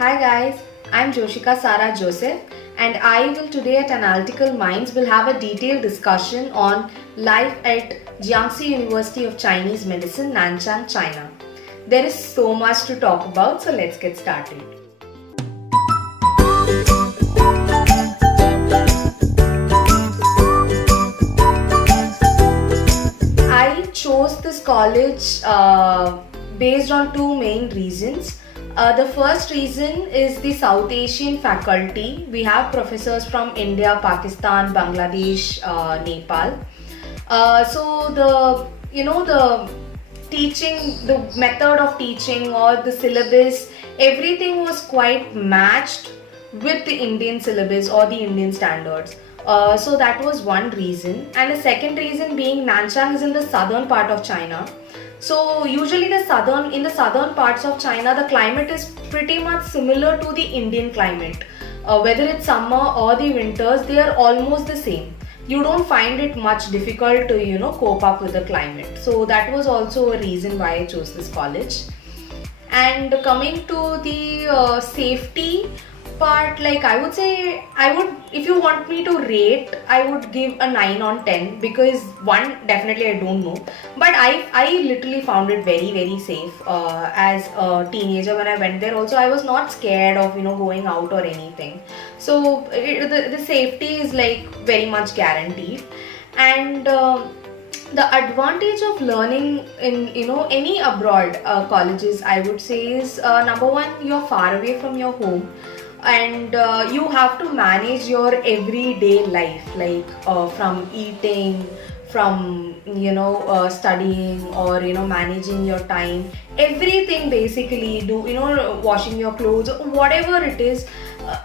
Hi guys, I'm Joshika Sarah Joseph and I will today at Analytical Minds will have a detailed discussion on life at Jiangxi University of Chinese Medicine, Nanchang, China. There is so much to talk about, so let's get started. I chose this college based on two main reasons. The first reason is the South Asian faculty. We have professors from India, Pakistan, Bangladesh, Nepal. So the teaching, the method of teaching or the syllabus, everything was quite matched with the Indian syllabus or the Indian standards. So that was one reason, and the second reason being Nanchang is in the southern part of China. So usually in the southern parts of China, the climate is pretty much similar to the Indian climate. Whether it's summer or the winters, they are almost the same. You don't find it much difficult to cope up with the climate. So that was also a reason why I chose this college. And coming to the safety part, like if you want me to rate, I would give a 9 on 10 because one, definitely I don't know, but I literally found it very, very safe. As a teenager when I went there also, I was not scared of going out or anything. So the safety is like very much guaranteed. And the advantage of learning in any abroad colleges, I would say, is number one, you're far away from your home. And you have to manage your everyday life, like from eating, from studying, or managing your time, everything basically, washing your clothes, whatever it is,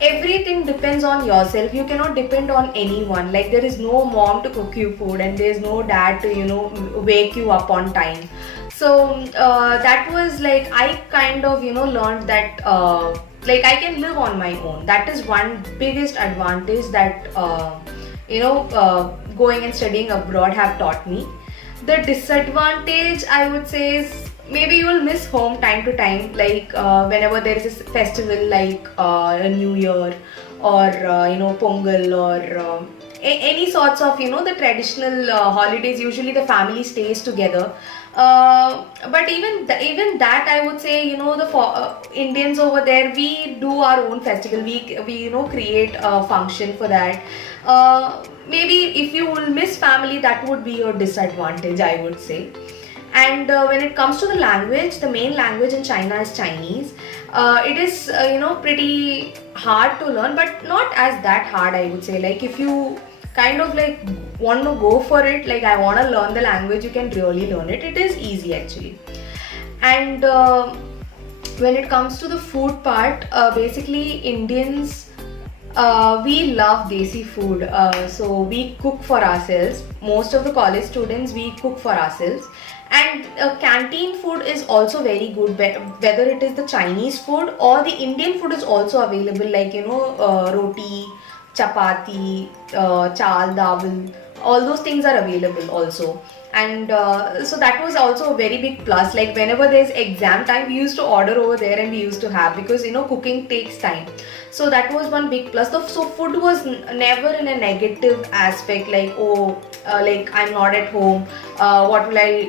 everything depends on yourself. You cannot depend on anyone. Like, there is no mom to cook you food and there is no dad to wake you up on time. So that was like, I kind of learned that like I can live on my own. That is one biggest advantage that going and studying abroad have taught me. The disadvantage, I would say, is maybe you will miss home time to time, like whenever there is a festival like a New Year or Pongal or any sorts of the traditional holidays. Usually the family stays together. But even that, I would say, the Indians over there, we do our own festival. We create a function for that. Maybe if you will miss family, that would be your disadvantage, I would say. And when it comes to the language, the main language in China is Chinese. It is pretty hard to learn, but not as that hard, I would say. Like, if you kind of like want to go for it, like I want to learn the language, you can really learn it. It is easy actually. And when it comes to the food part, basically Indians, we love desi food, so we cook for ourselves. Most of the college students, we cook for ourselves. And canteen food is also very good, whether it is the Chinese food or the Indian food is also available, like roti, chapati, chal, dawal, all those things are available also. And so that was also a very big plus. Like, whenever there's exam time, we used to order over there and we used to have, because cooking takes time. So that was one big plus. So food was never in a negative aspect, like, oh, like I'm not at home, what will I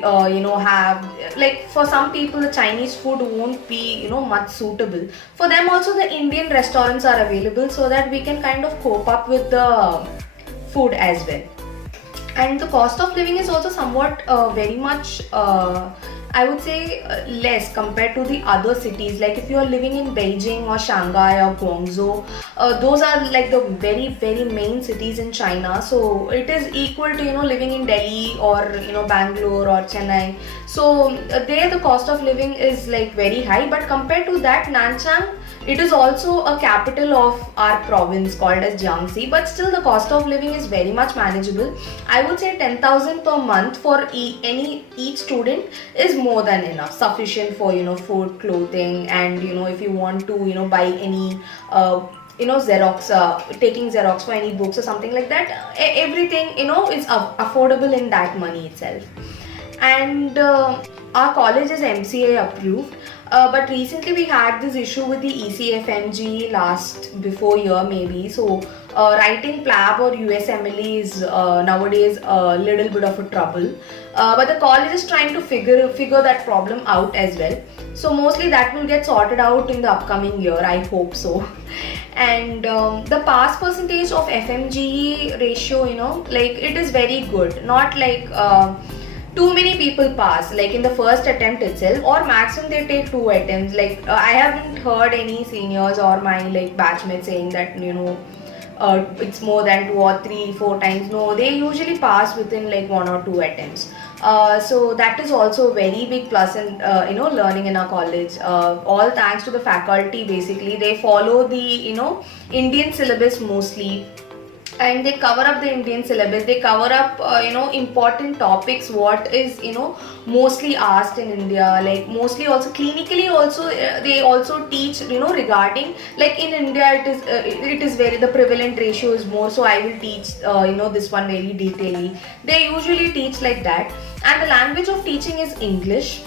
have. Like, for some people the Chinese food won't be much suitable. For them also the Indian restaurants are available, so that we can kind of cope up with the food as well. And the cost of living is also somewhat very much, I would say, less compared to the other cities. Like, if you are living in Beijing or Shanghai or Guangzhou, those are like the very, very main cities in China. So it is equal to living in Delhi or Bangalore or Chennai. So there the cost of living is like very high. But compared to that, Nanchang, it is also a capital of our province called as Jiangxi, but still the cost of living is very much manageable. I would say 10,000 per month for each student is more than enough, sufficient for food, clothing, and if you want to buy any Xerox, taking Xerox for any books or something like that, everything is affordable in that money itself. And our college is MCA approved. But recently we had this issue with the ECFMG before year maybe. So writing PLAB or USMLE is nowadays a little bit of a trouble. But the college is trying to figure that problem out as well. So mostly that will get sorted out in the upcoming year, I hope so. And the pass percentage of FMGE ratio, like it is very good. Not like too many people pass, like in the first attempt itself, or maximum they take 2 attempts. Like I haven't heard any seniors or my like batchmates saying that it's more than 2 or 3, 4 times. No, they usually pass within like 1 or 2 attempts. So that is also a very big plus in learning in our college. All thanks to the faculty. Basically, they follow the Indian syllabus mostly, and they cover up the Indian syllabus. They cover up important topics what is mostly asked in India, like mostly also clinically also they also teach regarding, like in India it is very, the prevalent ratio is more, so I will teach this one very detailedly. They usually teach like that. And the language of teaching is English.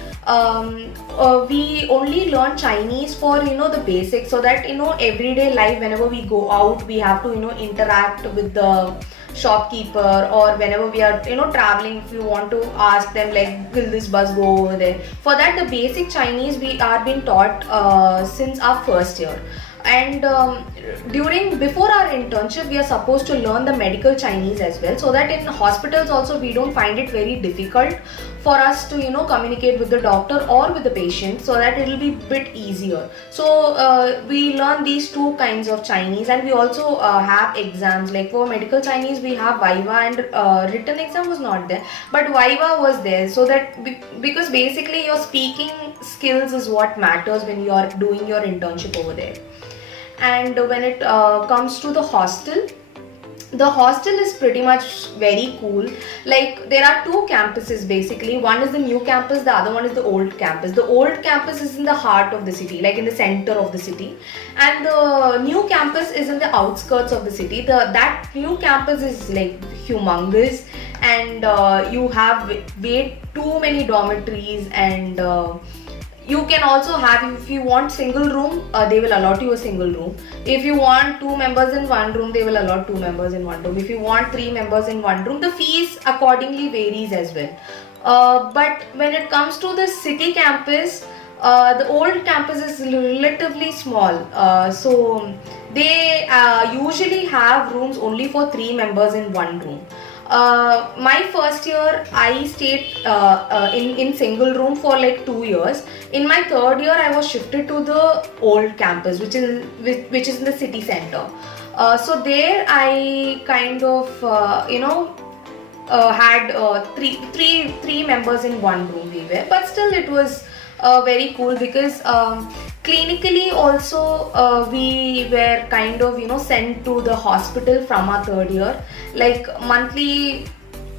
We only learn Chinese for the basics, so that everyday life, whenever we go out, we have to interact with the shopkeeper, or whenever we are traveling, if you want to ask them like, will this bus go over there, for that the basic Chinese we are being taught since our first year. And before our internship, we are supposed to learn the medical Chinese as well, so that in hospitals also we don't find it very difficult for us to communicate with the doctor or with the patient, so that it will be a bit easier. So we learn these 2 kinds of Chinese. And we also have exams, like for medical Chinese we have Viva, and written exam was not there, but Viva was there, so that because basically your speaking skills is what matters when you are doing your internship over there. And when it comes to the hostel is pretty much very cool. Like there are 2 campuses basically. One is the new campus, the other one is the old campus. The old campus is in the heart of the city, like in the center of the city, and the new campus is in the outskirts of the city. That new campus is like humongous, and you have way too many dormitories, and you can also have, if you want single room, they will allot you a single room. If you want 2 members in one room, they will allot 2 members in one room. If you want 3 members in one room, the fees accordingly varies as well. But when it comes to the city campus, the old campus is relatively small, so they usually have rooms only for 3 members in one room. My first year I stayed in single room for like 2 years. In my 3rd year I was shifted to the old campus, which is in the city center. So there I kind of had three members in one room we were, but still it was very cool, because clinically also we were kind of sent to the hospital from our 3rd year, like monthly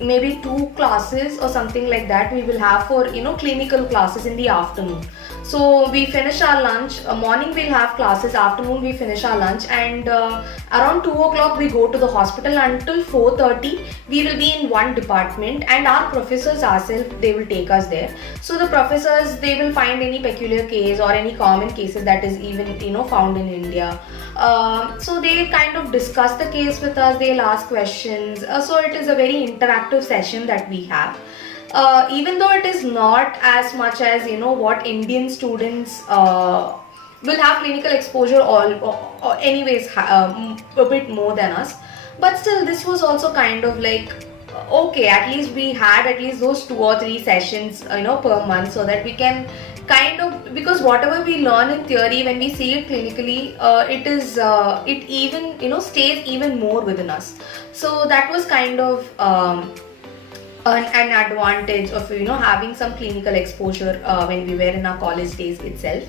maybe 2 classes or something like that we will have for clinical classes in the afternoon. So we finish our lunch, morning we'll have classes, afternoon we finish our lunch, and around 2 o'clock we go to the hospital. Until 4:30 we will be in one department, and our professors ourselves, they will take us there. So the professors, they will find any peculiar case or any common cases that is even found in India. So they kind of discuss the case with us, they'll ask questions. So it is a very interactive session that we have. Even though it is not as much as what Indian students will have clinical exposure or anyways a bit more than us, but still this was also kind of like okay, at least we had at least those 2 or 3 sessions per month, so that we can kind of, because whatever we learn in theory, when we see it clinically, it even stays even more within us. So that was kind of an advantage of having some clinical exposure when we were in our college days itself.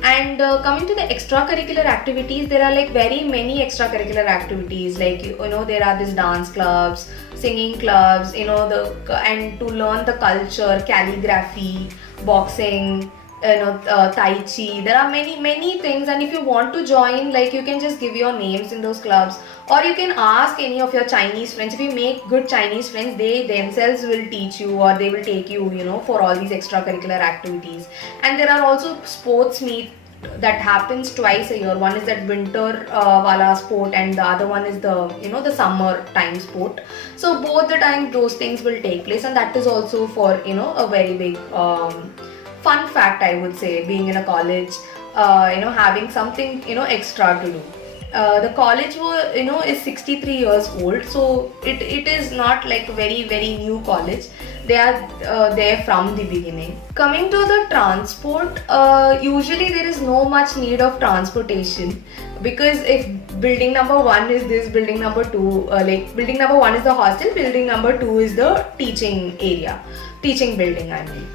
And coming to the extracurricular activities, there are like very many extracurricular activities, like there are these dance clubs, singing clubs, and to learn the culture, calligraphy, boxing, Tai Chi. There are many things, and if you want to join, like, you can just give your names in those clubs, or you can ask any of your Chinese friends. If you make good Chinese friends, they themselves will teach you, or they will take you, for all these extracurricular activities. And there are also sports meet that happens twice a year. One is that winter wala sport, and the other one is the summer time sport. So both the time those things will take place, and that is also for a very big fun fact, I would say, being in a college, having something extra to do. The college is 63 years old, so it is not like a very new college. They are there from the beginning. Coming to the transport, usually there is no much need of transportation, because if building number 1 is this, building number 2, like building number 1 is the hostel, building number 2 is the teaching building, I mean.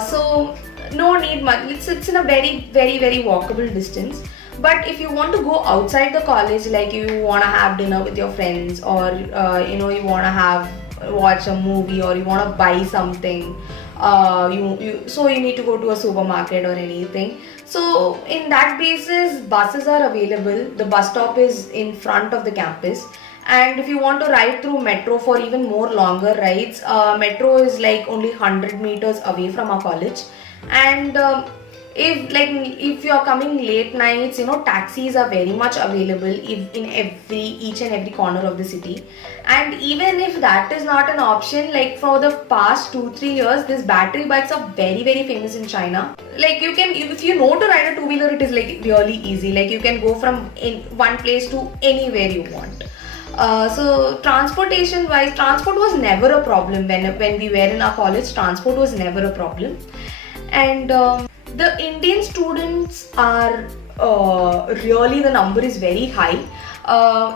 So no need much. It's in a very walkable distance. But if you want to go outside the college, like you want to have dinner with your friends, or you want to watch a movie, or you want to buy something, so you need to go to a supermarket or anything. So in that basis, buses are available. The bus stop is in front of the campus. And if you want to ride through metro for even more longer rides, metro is like only 100 meters away from our college. And if you're coming late nights, taxis are very much available in each and every corner of the city. And even if that is not an option, like for the past 2-3 years, these battery bikes are very famous in China. Like if you know to ride a two-wheeler, it is like really easy. Like you can go from one place to anywhere you want. So transportation wise, transport was never a problem when we were in our college. Transport was never a problem. And the Indian students are really, the number is very high.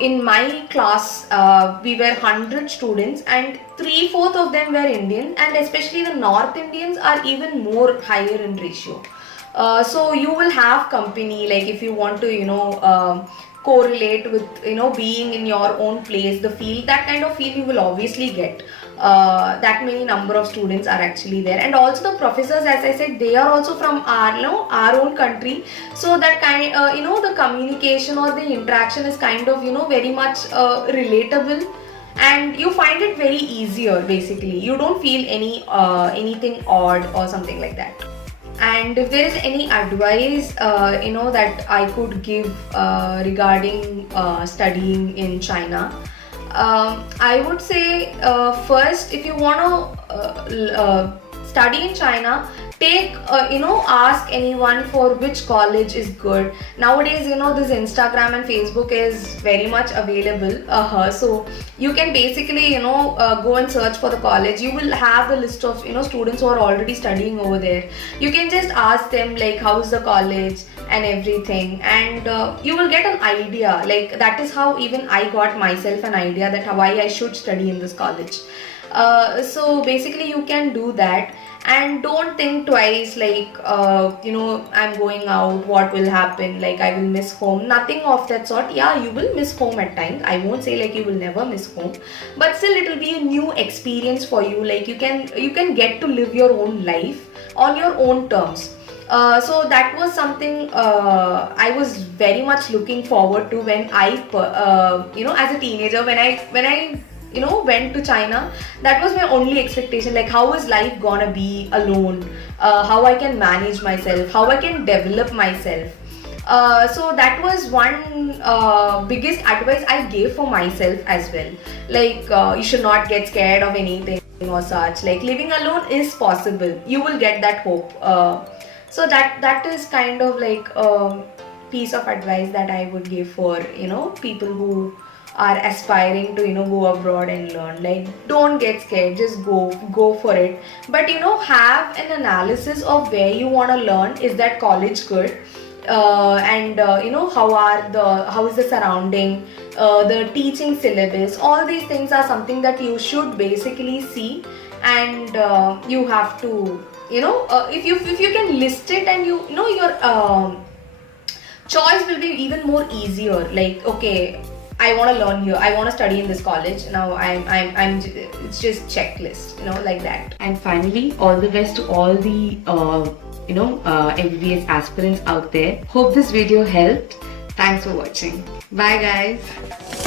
In my class, we were 100 students, and 3/4 of them were Indian, and especially the North Indians are even more higher in ratio. So you will have company, like if you want to correlate with being in your own place, that kind of feel you will obviously get. That many number of students are actually there, and also the professors, as I said, they are also from our own country. So that kind the communication or the interaction is kind of very much relatable, and you find it very easier. Basically, you don't feel anything odd or something like that. And if there is any advice that I could give regarding studying in China, I would say first, if you want to study in China, ask anyone for which college is good. Nowadays, this Instagram and Facebook is very much available. So you can basically, go and search for the college. You will have the list of, students who are already studying over there. You can just ask them, like, how's the college and everything, and you will get an idea. Like, that is how even I got myself an idea that why I should study in this college. So basically you can do that, and don't think twice, like I'm going out, what will happen, like I will miss home. Nothing of that sort. Yeah, you will miss home at times. I won't say like you will never miss home, but still it will be a new experience for you. Like you can get to live your own life on your own terms. So that was something I was very much looking forward to when I as a teenager, when I went to China. That was my only expectation, like how is life gonna be alone, how I can manage myself, how I can develop myself. So that was one biggest advice I gave for myself as well. Like you should not get scared of anything or such. Like living alone is possible. You will get that hope. So that is kind of like a piece of advice that I would give for people who are aspiring to go abroad and learn. Like, don't get scared, just go for it. But have an analysis of where you want to learn. Is that college good? And how is the surrounding, the teaching syllabus. All these things are something that you should basically see, and you have to if you can list it, and your choice will be even more easier. Like, okay, I want to learn here, I want to study in this college. Now I'm it's just checklist, like that. And finally, all the best to all the MBBS aspirants out there. Hope this video helped. Thanks for watching. Bye guys.